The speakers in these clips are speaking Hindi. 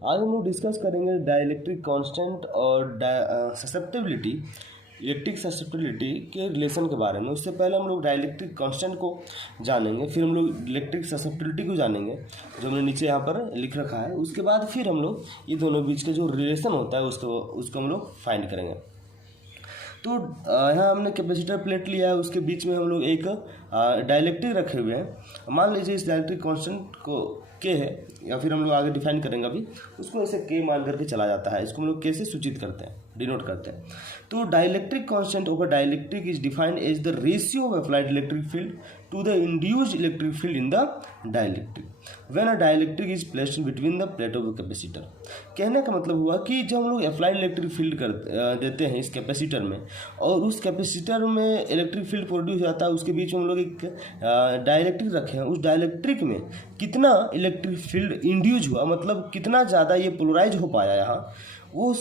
आज हम लोग डिस्कस करेंगे डाइलेक्ट्रिक कांस्टेंट और ससेप्टिबिलिटी, इलेक्ट्रिक ससेप्टिबिलिटी के रिलेशन के बारे में। उससे पहले हम लोग डाइलेक्ट्रिक कांस्टेंट को जानेंगे, फिर हम लोग इलेक्ट्रिक ससेप्टिबिलिटी को जानेंगे जो हमने नीचे यहाँ पर लिख रखा है। उसके बाद फिर हम लोग ये दोनों बीच का जो रिलेशन होता है उसको हम लोग फाइंड करेंगे। तो यहाँ हमने कैपेसिटर प्लेट लिया है, उसके बीच में हम लोग एक डाइलेक्ट्रिक रखे हुए हैं। मान लीजिए इस डाइलेक्ट्रिक कांस्टेंट को के है, या फिर हम लोग आगे डिफाइन करेंगे अभी उसको, ऐसे के मान करके चला जाता है। इसको हम लोग के से सूचित करते हैं, डिनोट करते हैं। तो dielectric constant over dielectric is defined as the ratio of applied electric field to the induced electric field in the dielectric when a dielectric is placed between the plate of capacitor. कहने का मतलब हुआ कि जब हम लोग अप्लाइड इलेक्ट्रिक फील्ड देते हैं इस कैपेसिटर में, और उस कैपेसिटर में इलेक्ट्रिक फील्ड प्रोड्यूस होता है, उसके बीच में हम लोग एक डाइलेक्ट्रिक रखे हैं। उस डाइलेक्ट्रिक में कितना इलेक्ट्रिक फील्ड इंड्यूज हुआ, मतलब कितना ज़्यादा ये पोलराइज हो पाया यहाँ, वो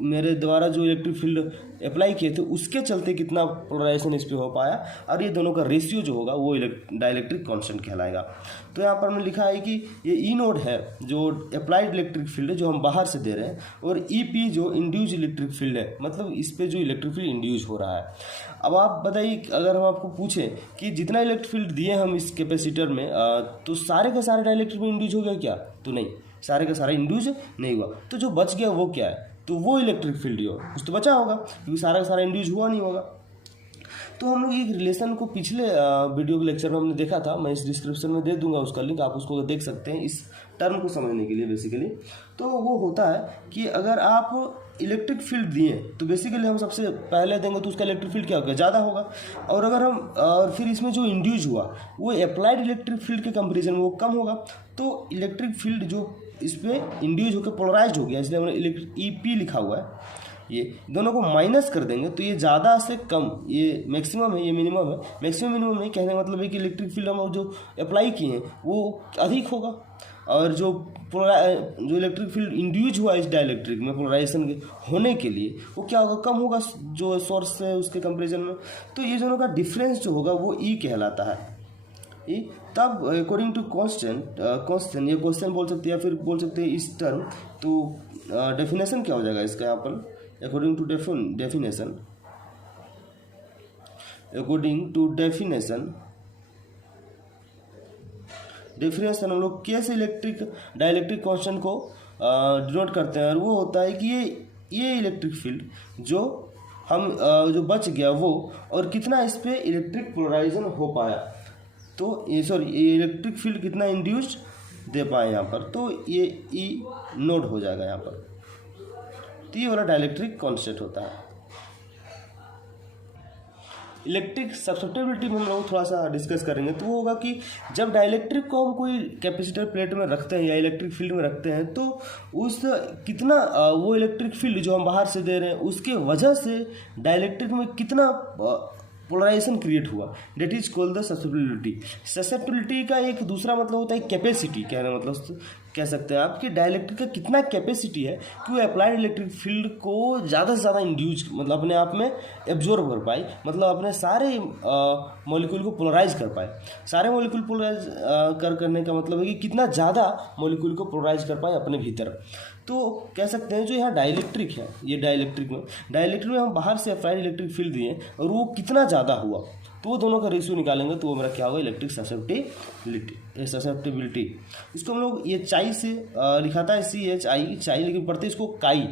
मेरे द्वारा जो इलेक्ट्रिक फील्ड अप्लाई किए थे उसके चलते कितना पोलराइजेशन इस पर हो पाया, और ये दोनों का रेशियो जो होगा वो डाइलेक्ट्रिक कांस्टेंट कहलाएगा। तो यहाँ पर हमने लिखा है कि ये ई नोड है जो अप्लाइड इलेक्ट्रिक फील्ड है जो हम बाहर से दे रहे हैं, और ई पी जो इंड्यूज इलेक्ट्रिक फील्ड है, मतलब इस पर जो इलेक्ट्रिक फील्ड इंड्यूज हो रहा है। अब आप बताइए, अगर हम आपको पूछें कि जितना इलेक्ट्रिक फील्ड दिए हम इस कैपेसिटर में, तो सारे का सारे डाइलेक्ट्रिक में इंड्यूज हो गया क्या? तो नहीं, सारे का सारा इंड्यूज नहीं हुआ। तो जो बच गया वो क्या है? तो वो इलेक्ट्रिक फील्ड ही हो, कुछ तो बचा होगा, क्योंकि सारा का सारा इंड्यूज हुआ नहीं होगा। तो हम लोग एक रिलेशन को पिछले वीडियो के लेक्चर में हमने देखा था, मैं इस डिस्क्रिप्शन में दे दूंगा उसका लिंक, आप उसको देख सकते हैं इस टर्म को समझने के लिए बेसिकली। तो वो होता है कि अगर आप इलेक्ट्रिक फील्ड दिए तो बेसिकली हम सबसे पहले देंगे तो उसका इलेक्ट्रिक फील्ड क्या होगा? ज़्यादा होगा। और अगर हम फिर इसमें जो इंड्यूज हुआ वो अप्लाइड इलेक्ट्रिक फील्ड के कंपेरिजन में वो कम होगा। तो इलेक्ट्रिक फील्ड जो इस पर इंड्यूज होकर पोलराइज्ड हो गया, इसलिए हमने इलेक्ट्रिक ई पी लिखा हुआ है। ये दोनों को माइनस कर देंगे तो ये ज़्यादा से कम, ये मैक्सिमम है, ये मिनिमम है। मैक्सिमम मिनिमम नहीं कहने का मतलब है कि इलेक्ट्रिक फील्ड हम जो अप्लाई किए हैं वो अधिक होगा, और जो इलेक्ट्रिक फील्ड इंड्यूज हुआ इस डाइलेक्ट्रिक में पोलराइजेशन के होने के लिए वो क्या होगा? कम होगा जो सोर्स है उसके कंपेरिजन में। तो ये दोनों का डिफरेंस जो होगा वो ई कहलाता है। ई तब अकॉर्डिंग टू कांस्टेंट ये क्वेश्चन बोल सकते हैं या फिर बोल सकते हैं इस टर्म। तो डेफिनेशन क्या हो जाएगा इसका यहाँ पर? अकॉर्डिंग टू डेफिनेशन हम लोग कैसे डाइलेक्ट्रिक कांस्टेंट को डिनोट करते हैं, और वो होता है कि ये इलेक्ट्रिक फील्ड जो हम जो बच गया वो, और कितना इस पे इलेक्ट्रिक पोलराइजेशन हो पाया, तो ये इलेक्ट्रिक फील्ड कितना इंड्यूस्ड दे पाए यहाँ पर, तो ये ई नोड हो जाएगा यहाँ पर। तो ये वाला डाइलेक्ट्रिक कांस्टेंट होता है। इलेक्ट्रिक ससेप्टिबिलिटी में हम लोग थोड़ा सा डिस्कस करेंगे। तो वो होगा कि जब डाइलेक्ट्रिक को हम कोई कैपेसिटर प्लेट में रखते हैं या इलेक्ट्रिक फील्ड में रखते हैं, तो उस कितना वो इलेक्ट्रिक फील्ड जो हम बाहर से दे रहे हैं उसके वजह से डाइलेक्ट्रिक में कितना पोलराइजेशन क्रिएट हुआ, that is called the susceptibility. Susceptibility का एक दूसरा मतलब होता है कैपेसिटी, कहना मतलब कह सकते हैं आप कि डाइलेक्ट्रिक का कितना कैपेसिटी है कि वो अप्लाइड इलेक्ट्रिक फील्ड को ज़्यादा से ज़्यादा इंड्यूज, मतलब अपने आप में एब्जॉर्ब कर पाए, मतलब अपने सारे मॉलिक्यूल को पोलराइज कर पाए। सारे मॉलिक्यूल पोलराइज करने का मतलब है कि कितना ज़्यादा मॉलिक्यूल को पोलराइज कर पाए अपने भीतर। तो कह सकते हैं जो यहाँ डाइलेक्ट्रिक है, ये डाइलेक्ट्रिक में हम बाहर से अप्लाइड इलेक्ट्रिक फील्ड दिए और वो कितना ज़्यादा हुआ, तो वो दोनों का रेशियो निकालेंगे तो वो मेरा क्या होगा? Electric susceptibility. इसको हम लोग ये चाई से लिखाता है CHI, चाई, लेकिन पढ़ते इसको काई,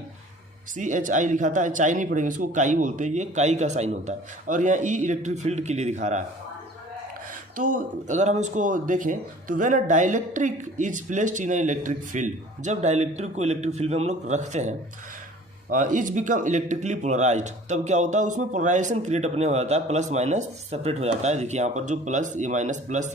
CHI लिखाता है, चाई नहीं पढ़ेंगे, इसको काई बोलते हैं। ये काई का साइन होता है, और यहाँ ई इलेक्ट्रिक फील्ड के लिए दिखा रहा है। तो अगर हम इसको देखें तो when a dielectric is placed in a electric field, जब डाइलेक्ट्रिक को इलेक्ट्रिक फील्ड में हम लोग रखते हैं, इज बिकम इलेक्ट्रिकली पोलराइज्ड, तब क्या होता है? उसमें पोलराइजेशन क्रिएट अपने हो जाता है, प्लस माइनस सेपरेट हो जाता है। देखिए यहाँ पर जो प्लस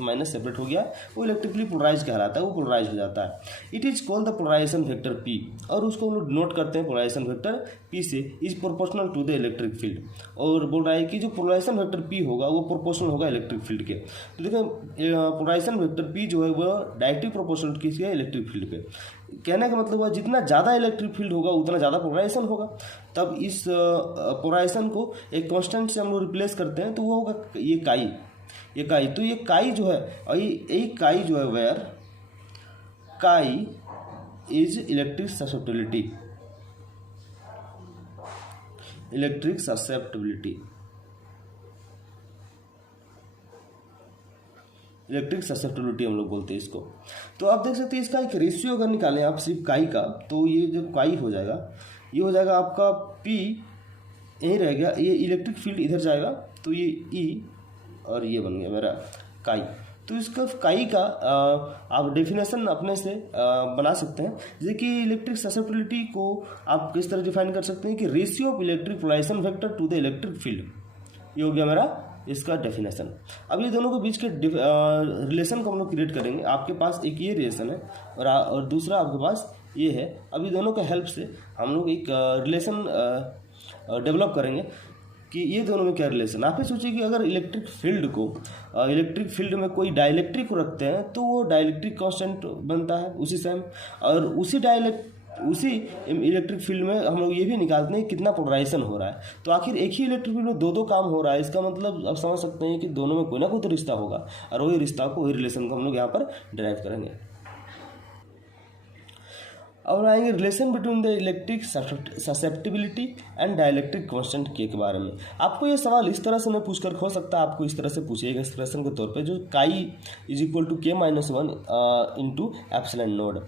माइनस सेपरेट हो गया वो इलेक्ट्रिकली पोलराइज कहलाता है, वो पोलराइज हो जाता है। It is called the polarization vector P, और उसको हम लोग नोट करते हैं पोलराइजेशन वेक्टर P से, is proportional to the electric field. और बोल रहा है कि जो पोलराइजेशन वेक्टर P होगा वो प्रोपोर्शनल होगा इलेक्ट्रिक फील्ड के। तो देखिए पोलराइजेशन वेक्टर P जो है वो डायरेक्टली प्रोपोर्शनल किसके? इलेक्ट्रिक फील्ड पे। कहने का मतलब है जितना ज़्यादा इलेक्ट्रिक फील्ड होगा उतना ज़्यादा पोलराइजेशन होगा। तब इस पोलराइजेशन को एक कांस्टेंट से हम लोग रिप्लेस करते हैं तो वो होगा ये काई। तो ये काई जो है, और ये काई जो है वेयर काई is electric susceptibility. Electric susceptibility, electric susceptibility हम लोग बोलते हैं इसको। तो आप देख सकते हैं इसका एक रेशियो अगर निकालें आप सिर्फ काई का, तो ये जो काई हो जाएगा, ये हो जाएगा आपका पी, यही रह गया, ये इलेक्ट्रिक फील्ड इधर जाएगा तो ये ई, और ये बन गया मेरा काई। तो इसका काई का आप डेफिनेशन अपने से बना सकते हैं, जैसे कि इलेक्ट्रिक ससेप्टिबिलिटी को आप किस तरह डिफाइन कर सकते हैं कि ratio of electric polarization vector to the electric field. ये हो गया मेरा इसका डेफिनेशन। अब ये दोनों के बीच के रिलेशन को हम लोग क्रिएट करेंगे। आपके पास एक ये रिलेशन है और दूसरा आपके पास ये है। अब ये दोनों के हेल्प से हम लोग एक रिलेशन डेवलप करेंगे कि ये दोनों में क्या रिलेशन। आप ही सोचिए कि अगर इलेक्ट्रिक फील्ड में कोई डाइलेक्ट्रिक को रखते हैं तो वो डाइलेक्ट्रिक कांस्टेंट बनता है उसी सेम, और उसी इलेक्ट्रिक फील्ड में हम लोग ये भी निकालते हैं कितना पोलराइजेशन हो रहा है। तो आखिर एक ही इलेक्ट्रिक फील्ड में दो काम हो रहा है, इसका मतलब आप समझ सकते हैं कि दोनों में कोई ना कोई तो रिश्ता होगा, और वही रिश्ता को, वही रिलेशन को हम लोग यहाँ पर डिराइव करेंगे। अब आएंगे relation between the electric susceptibility and dielectric constant के बारे में। आपको ये सवाल इस तरह से मैं पूछकर हो सकता है आपको इस तरह से पूछिएगा एक्सप्रेशन के तौर पे, जो chi is equal to K-1 into epsilon naught.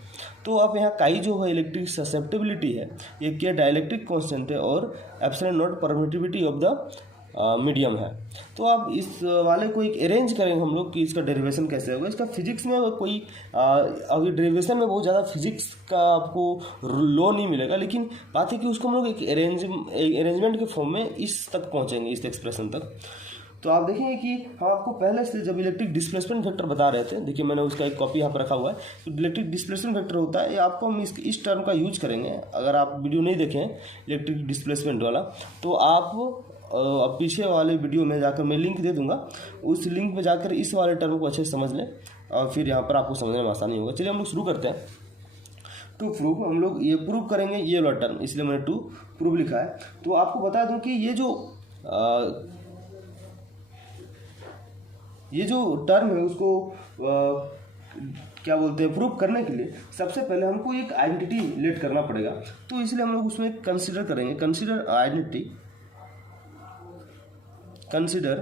तो अब यहाँ काई जो है इलेक्ट्रिक ससेप्टिबिलिटी है, ये क्या डाइलेक्ट्रिक कांस्टेंट है, और epsilon node permittivity of the medium है। तो आप इस वाले को एक अरेंज करेंगे हम लोग कि इसका डेरिवेशन कैसे होगा। इसका फिजिक्स में कोई अभी डेरिवेशन में बहुत ज़्यादा फिजिक्स का आपको लॉ नहीं मिलेगा, लेकिन बात है कि उसको हम लोग एक अरेंजमेंट के फॉर्म में इस तक पहुंचेंगे, इस एक्सप्रेशन तक। तो आप देखेंगे कि हम आपको पहले से जब इलेक्ट्रिक डिस्प्लेसमेंट वेक्टर बता रहे थे, देखिए मैंने उसका एक कॉपी यहाँ पर रखा हुआ है। तो इलेक्ट्रिक डिस्प्लेसमेंट वेक्टर होता है, ये आपको हम इस टर्म का यूज करेंगे। अगर आप वीडियो नहीं देखें इलेक्ट्रिक डिस्प्लेसमेंट वाला, तो आप पीछे वाले वीडियो में जाकर मैं लिंक दे दूंगा, उस लिंक पे जाकर इस वाले टर्म को अच्छे से समझ लें, और फिर यहाँ पर आपको समझने में आसानी होगा। चलिए हम लोग शुरू करते हैं। टू प्रूव, हम लोग ये प्रूव करेंगे ये वाला टर्म, इसलिए मैंने टू प्रूव लिखा है। तो आपको बता दूं कि ये जो टर्म है उसको क्या बोलते हैं, प्रूव करने के लिए सबसे पहले हमको एक आइडेंटिटी लेट करना पड़ेगा। तो इसलिए हम लोग उसमें कंसिडर करेंगे, कंसिडर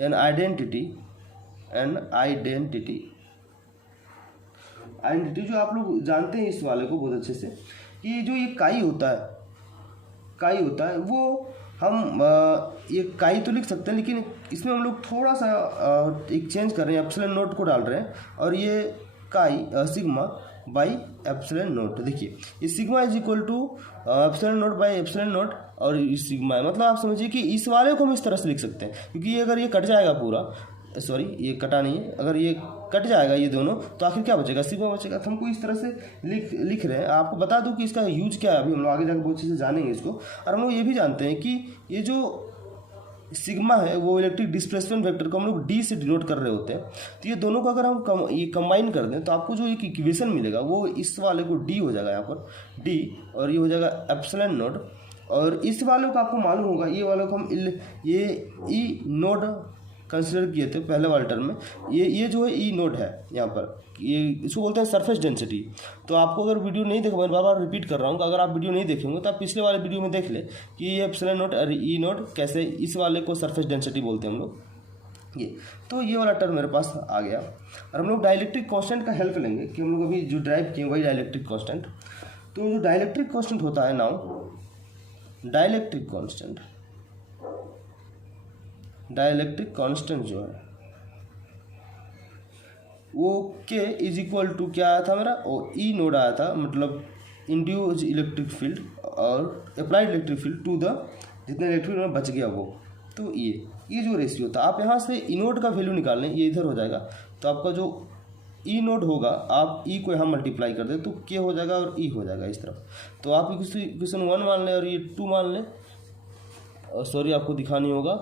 एन आइडेंटिटी जो आप लोग जानते हैं इस वाले को बहुत अच्छे से, कि जो ये काई होता है वो हम ये काई तो लिख सकते हैं, लेकिन इसमें हम लोग थोड़ा सा एक चेंज कर रहे हैं, एप्सिलॉन नोट को डाल रहे हैं, और ये काई सिग्मा बाई एप्सिलॉन नोट। देखिए ये sigma is equal to epsilon naught by epsilon naught, और इस सिग्मा है, मतलब आप समझिए कि इस वाले को हम इस तरह से लिख सकते हैं, क्योंकि ये अगर ये कट जाएगा पूरा, सॉरी ये कटा नहीं है, अगर ये कट जाएगा ये दोनों, तो आखिर क्या बचेगा, सिग्मा बचेगा। तो हमको इस तरह से लिख रहे हैं। आपको बता दूं कि इसका यूज क्या है, अभी हम लोग आगे जाकर बहुत चीज़ें जानेंगे इसको। और हम लोग ये भी जानते हैं कि ये जो सिग्मा है वो इलेक्ट्रिक डिस्प्लेसमेंट वेक्टर को हम लोग डी से डिनोट कर रहे होते हैं। तो ये दोनों को अगर हम ये कंबाइन कर दें तो आपको जो एक इक्वेशन मिलेगा वो इस वाले को डी हो जाएगा, यहाँ पर डी, और ये हो जाएगा एप्सिलॉन नोड। और इस वाले को आपको मालूम होगा, ये वाले को हम ये ई नोड कंसिडर किए थे पहले वाले टर्म में। ये जो है ई नोड है यहाँ पर, ये इसको बोलते हैं सरफेस डेंसिटी। तो आपको अगर वीडियो नहीं देखो, मैं बार बार रिपीट कर रहा हूँ, अगर आप वीडियो नहीं देखेंगे तो आप पिछले वाले वीडियो में देख ले कि ये एप्सिलॉन नोड और ई नोड कैसे, इस वाले को सरफेस डेंसिटी बोलते हैं हम लोग। तो ये वाला टर्म मेरे पास आ गया। और हम लोग डाइलेक्ट्रिक कांस्टेंट का हेल्प लेंगे कि हम लोग अभी जो ड्राइव किए वही डाइलेक्ट्रिक कांस्टेंट। तो जो डाइलेक्ट्रिक कांस्टेंट होता है नाउ, डाइलेक्ट्रिक कांस्टेंट जो है वो के इज इक्वल टू क्या आया था मेरा, वो ई नोड आया था, मतलब इंड्यूस्ड इलेक्ट्रिक फील्ड और applied electric field to the जितने इलेक्ट्रिक फील्ड बच गया वो। तो ये जो रेशियो था, आप यहाँ से ई नोड का वैल्यू निकाल लें, ये इधर हो जाएगा। तो आपका जो ई नोड होगा, आप ई को यहाँ मल्टीप्लाई कर दें तो के हो जाएगा और ई हो जाएगा इस तरफ। तो आप इक्वेशन 1 मान लें और ये 2 मान लें, सॉरी आपको दिखानी होगा।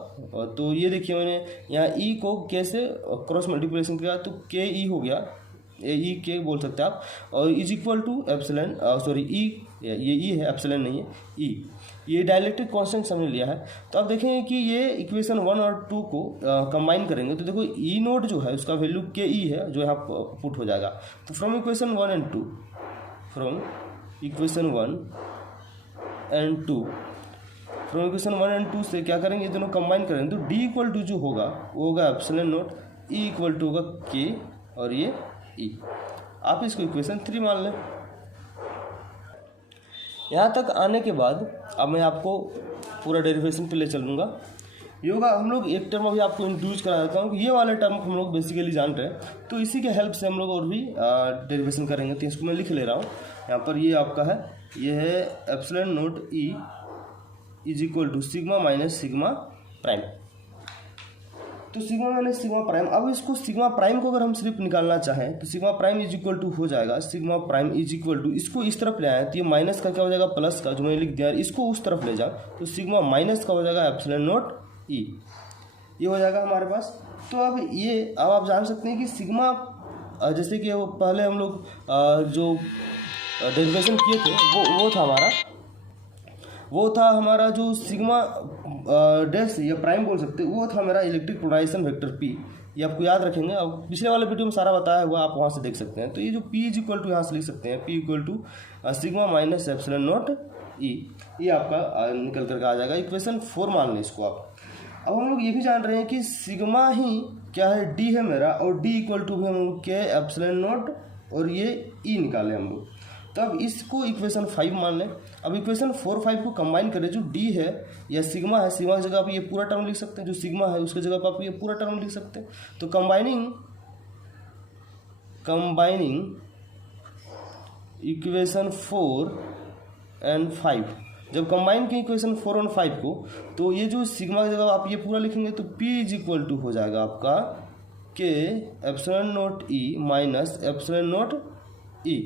तो ये देखिए मैंने यहाँ ई को के से क्रॉस मल्टीप्लिकेशन किया तो के ई हो गया, ई के बोल सकते हैं आप, और is equal to epsilon, sorry E, ये ई है एप्सिलॉन नहीं है, ई। ये डाइलेक्ट्रिक कांस्टेंट हमने लिया है। तो आप देखेंगे कि ये इक्वेशन 1 और 2 को कंबाइन करेंगे तो देखो ई नोट जो है उसका वैल्यू के ई है जो यहाँ पुट हो जाएगा। तो from equation 1 and 2 from equation 1 and 2, from equation 1 and 2 से क्या करेंगे, ये दोनों कंबाइन करेंगे तो डी इक्वल टू जो होगा वो होगा epsilon naught, E equal to होगा के और ये ई। आप इसको इक्वेशन 3 मान लें। यहाँ तक आने के बाद अब मैं आपको पूरा डेरिवेशन पे ले चलूँगा। ये होगा, हम लोग एक टर्म अभी आपको इंट्रोड्यूस करा देता हूँ कि ये वाले टर्म हम लोग बेसिकली जान रहे हैं, तो इसी के हेल्प से हम लोग और भी डेरिवेशन करेंगे। तो इसको मैं लिख ले रहा हूँ यहाँ पर। ये आपका है, ये है epsilon naught E is equal to sigma minus sigma prime. तो सिग्मा माइनस सिग्मा प्राइम, अब इसको सिग्मा प्राइम को अगर हम सिर्फ निकालना चाहें तो sigma prime is equal to हो जाएगा, sigma prime is equal to, इसको इस तरफ ले आए तो ये माइनस का क्या हो जाएगा, प्लस का जो मैंने लिख दिया, इसको उस तरफ ले जाओ तो सिग्मा माइनस का हो जाएगा एप्सिलॉन नॉट ई, ये हो जाएगा हमारे पास। तो अब आप जान सकते हैं कि सिग्मा, जैसे कि वो पहले हम लोग जो डेरिवेशन किए थे वो था हमारा जो सिग्मा डैश या प्राइम बोल सकते हैं, वो था मेरा इलेक्ट्रिक पोलराइजेशन वेक्टर पी। ये आपको याद रखेंगे, अब पिछले वाले वीडियो में सारा बताया हुआ, आप वहाँ से देख सकते हैं। तो ये जो पी इज इक्वल टू यहाँ से लिख सकते हैं, P equal to sigma minus epsilon naught E, ये आपका निकल करके आ जाएगा। इक्वेशन 4 मान लें इसको आप। अब हम लोग ये भी जान रहे हैं कि सिग्मा ही क्या है, डी है मेरा, और डी इक्वल टू भी हम लोग के एप्सिलॉन नॉट और ये ई निकाले हम लोग। तब इसको इक्वेशन 5 मान लें। अब इक्वेशन 4 5 को कंबाइन करें, जो डी है या सिग्मा है, सिग्मा की जगह आप ये पूरा टर्म लिख सकते हैं, जो सिग्मा है उसकी जगह पर आप ये पूरा टर्म लिख सकते हैं। तो कंबाइनिंग इक्वेशन 4 and 5, जब कंबाइन किए इक्वेशन 4 और 5 को, तो ये जो सिग्मा की जगह आप ये पूरा लिखेंगे तो P इज इक्वल टू हो जाएगा आपका के epsilon naught E minus epsilon naught E,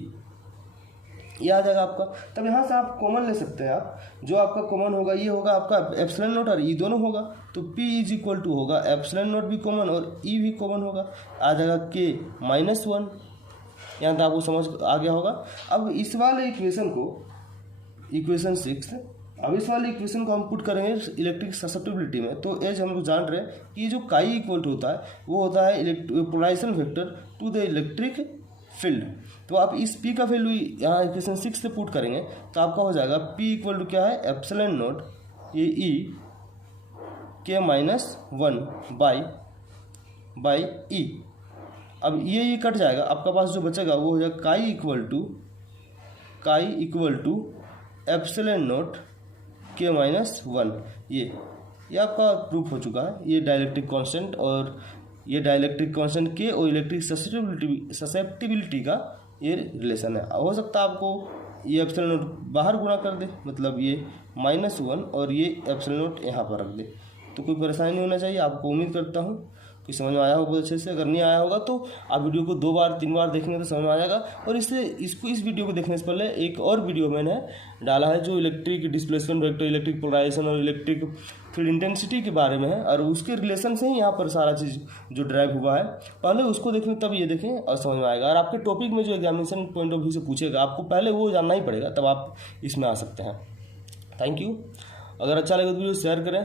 ये आ जाएगा आपका। तब यहाँ से आप कॉमन ले सकते हैं, आप जो आपका कॉमन होगा ये होगा आपका एप्सिलॉन नॉट और ई दोनों होगा, तो P इज इक्वल टू होगा एप्सिलॉन नॉट भी कॉमन और ई भी कॉमन होगा, आ जाएगा के -1। यहाँ तक आपको समझ आ गया होगा। अब इस वाले इक्वेशन को, इक्वेशन 6, अब इस वाले इक्वेशन को हम पुट करेंगे इलेक्ट्रिक ससेप्टिबिलिटी में। तो एज हम लोग जान रहे हैं कि ये जो काई इक्वल टू होता है वो होता है polarization vector to the electric field. तो आप इस P का वैल्यू यहाँ इक्वेशन 6 से पुट करेंगे तो आपका हो जाएगा P इक्वल टू क्या है, एप्सिलॉन नॉट ये ई के -1 बाई ई। अब ये कट जाएगा, आपका पास जो बचेगा वो हो जाएगा काई इक्वल टू एप्सिलॉन नॉट के -1। ये आपका प्रूफ हो चुका है। ये डाइलेक्ट्रिक कांस्टेंट और ये डाइलेक्ट्रिक कांस्टेंट के और इलेक्ट्रिक ससेप्टिबिलिटी का ये रिलेशन है। हो सकता है आपको ये एप्सिलॉन नॉट बाहर गुणा कर दे, मतलब ये -1 और ये एप्सिलॉन नॉट यहाँ पर रख दे, तो कोई परेशानी नहीं होना चाहिए। आपको उम्मीद करता हूँ कि समझ में आया होगा बहुत अच्छे से। अगर नहीं आया होगा तो आप वीडियो को 2 बार 3 बार देखेंगे तो समझ में आ जाएगा। और इस वीडियो को देखने से पहले एक और वीडियो मैंने डाला है जो electric displacement vector, electric polarization और इलेक्ट्रिक फील्ड इंटेंसिटी के बारे में है, और उसके रिलेशन से ही यहाँ पर सारा चीज़ जो ड्राइव हुआ है, पहले उसको देखें तब ये देखें और समझ में आएगा। और आपके टॉपिक में जो एग्जामिनेशन पॉइंट ऑफ व्यू से पूछेगा आपको पहले वो जानना ही पड़ेगा, तब आप इसमें आ सकते हैं। Thank you. अगर अच्छा लगे तो वीडियो शेयर करें।